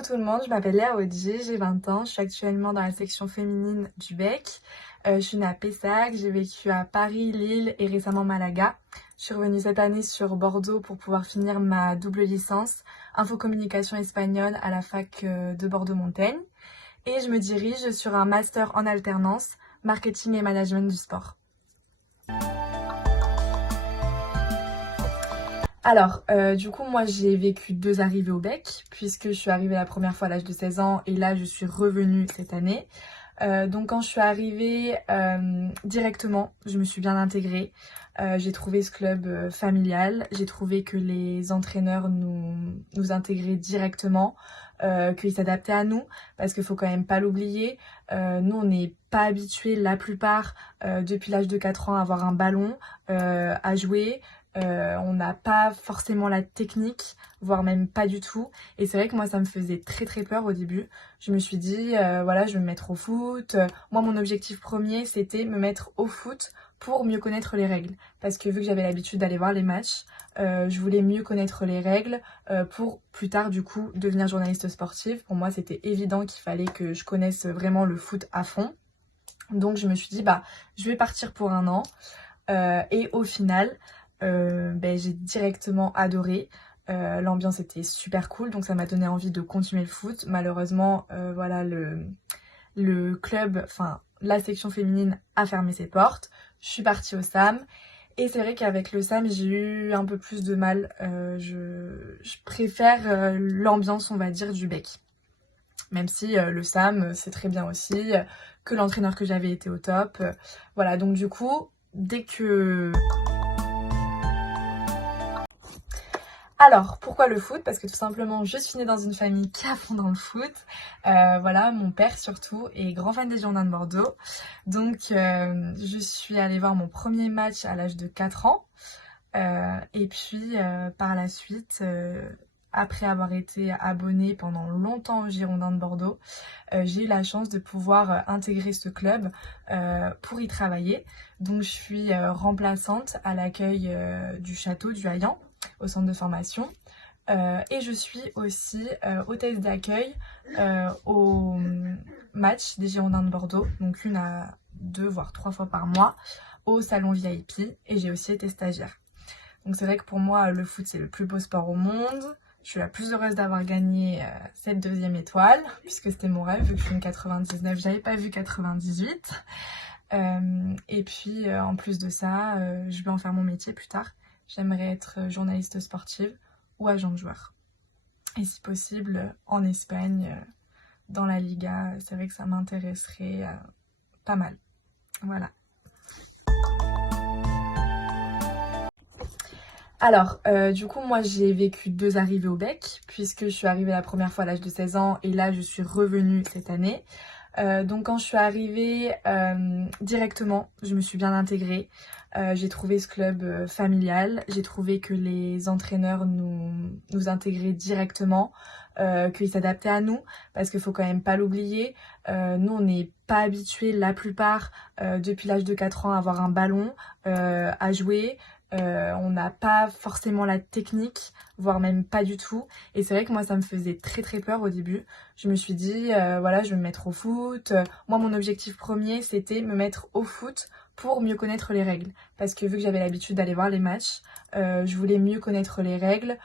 Coucou tout le monde, je m'appelle Léa Odji, j'ai 20 ans, je suis actuellement dans la section féminine du BEC. Je suis née à Pessac, j'ai vécu à Paris, Lille et récemment Malaga. Je suis revenue cette année sur Bordeaux pour pouvoir finir ma double licence Infocommunication espagnole à la fac de Bordeaux-Montaigne. Et je me dirige sur un master en alternance, marketing et management du sport. Alors, du coup, moi j'ai vécu 2 arrivées au BEC, puisque je suis arrivée la première fois à l'âge de 16 ans et là je suis revenue cette année. Donc quand je suis arrivée directement, je me suis bien intégrée. J'ai trouvé ce club familial, j'ai trouvé que les entraîneurs nous intégraient directement, qu'ils s'adaptaient à nous, parce qu'il faut quand même pas l'oublier. Nous on n'est pas habitués la plupart depuis l'âge de 4 ans à avoir un ballon, à jouer. On n'a pas forcément la technique, voire même pas du tout. Et c'est vrai que moi, ça me faisait très très peur au début. Je me suis dit, voilà, je vais me mettre au foot. Moi, mon objectif premier, c'était me mettre au foot pour mieux connaître les règles. Parce que vu que j'avais l'habitude d'aller voir les matchs, je voulais mieux connaître les règles pour plus tard, du coup, devenir journaliste sportive. Pour moi, c'était évident qu'il fallait que je connaisse vraiment le foot à fond. Donc, je me suis dit, bah, je vais partir pour 1 an. Et au final, j'ai directement adoré. L'ambiance était super cool, donc ça m'a donné envie de continuer le foot. Malheureusement, voilà, le club, enfin la section féminine a fermé ses portes. Je suis partie au SAM. Et c'est vrai qu'avec le SAM, j'ai eu un peu plus de mal. Je préfère l'ambiance, on va dire, du BEC. Même si le SAM, c'est très bien aussi, que l'entraîneur que j'avais était au top. Voilà, donc du coup, dès que... Alors, pourquoi le foot? Parce que tout simplement, je suis née dans une famille qui est à fond dans le foot. Voilà, mon père surtout est grand fan des Girondins de Bordeaux. Donc, je suis allée voir mon premier match à l'âge de 4 ans. Et puis, par la suite, après avoir été abonnée pendant longtemps aux Girondins de Bordeaux, j'ai eu la chance de pouvoir intégrer ce club pour y travailler. Donc, je suis remplaçante à l'accueil du château du Haillan, au centre de formation. Et je suis aussi hôtesse d'accueil au match des Girondins de Bordeaux, donc 1 à 2 voire 3 fois par mois, au salon VIP, et j'ai aussi été stagiaire. Donc c'est vrai que pour moi le foot c'est le plus beau sport au monde. Je suis la plus heureuse d'avoir gagné cette 2e étoile, puisque c'était mon rêve, vu que je suis une 99, j'avais pas vu 98. Et puis en plus de ça, je vais en faire mon métier plus tard. J'aimerais être journaliste sportive ou agent de joueur. Et si possible, en Espagne, dans la Liga, c'est vrai que ça m'intéresserait pas mal. Voilà. Alors, du coup, moi j'ai vécu 2 arrivées au BEC, puisque je suis arrivée la première fois à l'âge de 16 ans et là je suis revenue cette année. Donc quand je suis arrivée directement, je me suis bien intégrée. J'ai trouvé ce club familial, j'ai trouvé que les entraîneurs nous intégraient directement, qu'ils s'adaptaient à nous, parce qu'il faut quand même pas l'oublier. Nous, on n'est pas habitués la plupart depuis l'âge de 4 ans à avoir un ballon, à jouer. On n'a pas forcément la technique, voire même pas du tout. Et c'est vrai que moi, ça me faisait très très peur au début. Je me suis dit, voilà, je vais me mettre au foot. Moi, mon objectif premier, c'était me mettre au foot pour mieux connaître les règles. Parce que vu que j'avais l'habitude d'aller voir les matchs, je voulais mieux connaître les règles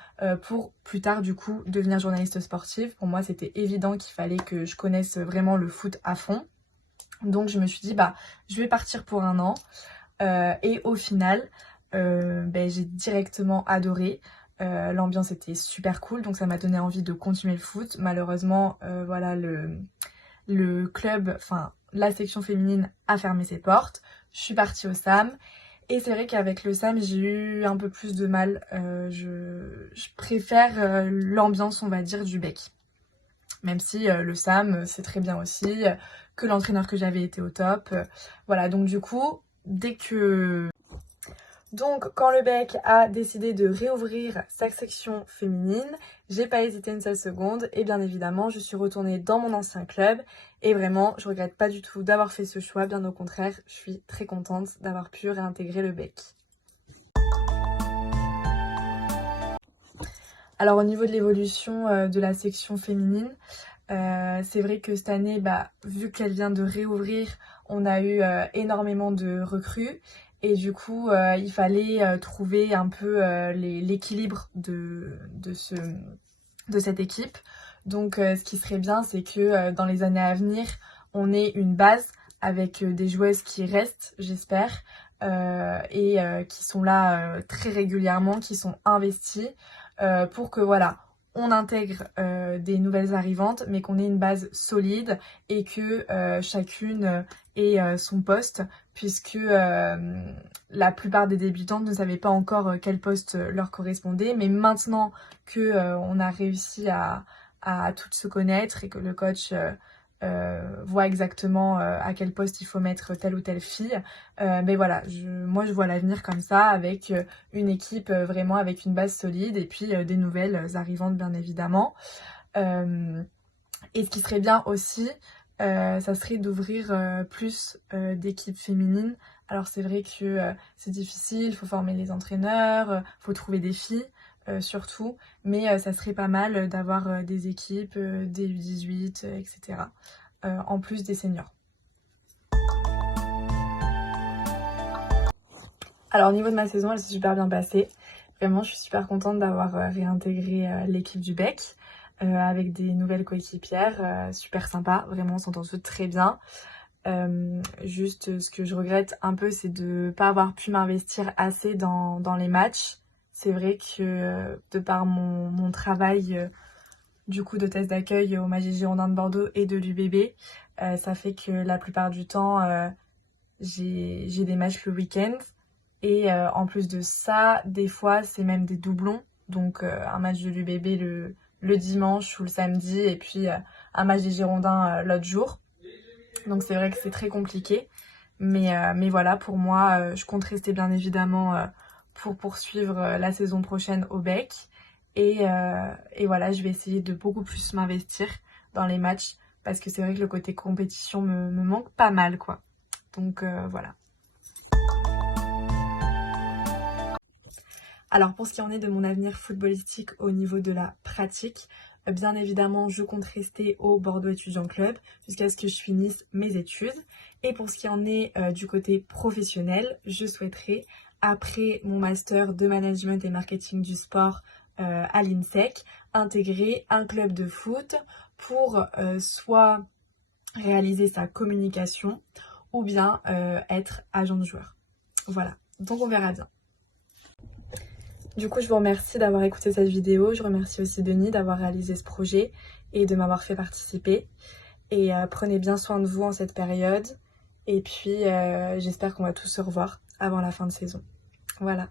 pour plus tard, du coup, devenir journaliste sportive. Pour moi, c'était évident qu'il fallait que je connaisse vraiment le foot à fond. Donc, je me suis dit, bah, je vais partir pour 1 an. Et au final... j'ai directement adoré. L'ambiance était super cool, donc ça m'a donné envie de continuer le foot. Malheureusement, voilà, le club, enfin la section féminine a fermé ses portes. Je suis partie au SAM. Et c'est vrai qu'avec le SAM, j'ai eu un peu plus de mal. Je préfère l'ambiance, on va dire, du BEC. Même si le SAM, c'est très bien aussi, que l'entraîneur que j'avais était au top. Voilà, donc du coup, Donc, quand le BEC a décidé de réouvrir sa section féminine, j'ai pas hésité une seule seconde et bien évidemment, je suis retournée dans mon ancien club et vraiment, je regrette pas du tout d'avoir fait ce choix, bien au contraire, je suis très contente d'avoir pu réintégrer le BEC. Alors au niveau de l'évolution de la section féminine, c'est vrai que cette année, vu qu'elle vient de réouvrir, on a eu énormément de recrues. Et du coup, il fallait trouver un peu l'équilibre de cette équipe. Donc ce qui serait bien, c'est que dans les années à venir, on ait une base avec des joueuses qui restent, j'espère, et qui sont là très régulièrement, qui sont investies, pour que voilà, on intègre des nouvelles arrivantes, mais qu'on ait une base solide et que chacune ait son poste, puisque la plupart des débutantes ne savaient pas encore quel poste leur correspondait, mais maintenant que on a réussi à toutes se connaître et que le coach voit exactement à quel poste il faut mettre telle ou telle fille, mais voilà, moi je vois l'avenir comme ça, avec une équipe vraiment avec une base solide et puis des nouvelles arrivantes bien évidemment. Et ce qui serait bien aussi, ça serait d'ouvrir plus d'équipes féminines. Alors c'est vrai que c'est difficile, il faut former les entraîneurs, faut trouver des filles surtout, mais ça serait pas mal d'avoir des équipes, des U18, etc. En plus des seniors. Alors au niveau de ma saison, elle s'est super bien passée. Vraiment, je suis super contente d'avoir réintégré l'équipe du Bec. Avec des nouvelles coéquipières, super sympa, vraiment on s'entend très bien. Juste ce que je regrette un peu, c'est de pas avoir pu m'investir assez dans les matchs. C'est vrai que de par mon travail du coup de test d'accueil au Magis Girondins de Bordeaux et de l'UBB, ça fait que la plupart du temps j'ai des matchs le week-end. Et en plus de ça, des fois c'est même des doublons. Donc un match de l'UBB le dimanche ou le samedi, et puis un match des Girondins l'autre jour. Donc c'est vrai que c'est très compliqué. Mais voilà, pour moi, je compte rester bien évidemment pour poursuivre la saison prochaine au Bec. Et voilà, je vais essayer de beaucoup plus m'investir dans les matchs, parce que c'est vrai que le côté compétition me manque pas mal, quoi. Donc voilà. Alors pour ce qui en est de mon avenir footballistique au niveau de la pratique, bien évidemment je compte rester au Bordeaux Étudiants Club jusqu'à ce que je finisse mes études. Et pour ce qui en est du côté professionnel, je souhaiterais, après mon master de management et marketing du sport à l'INSEC, intégrer un club de foot pour soit réaliser sa communication ou bien être agent de joueur. Voilà, donc on verra bien. Du coup, je vous remercie d'avoir écouté cette vidéo. Je remercie aussi Denis d'avoir réalisé ce projet et de m'avoir fait participer. Et prenez bien soin de vous en cette période. Et puis, j'espère qu'on va tous se revoir avant la fin de saison. Voilà.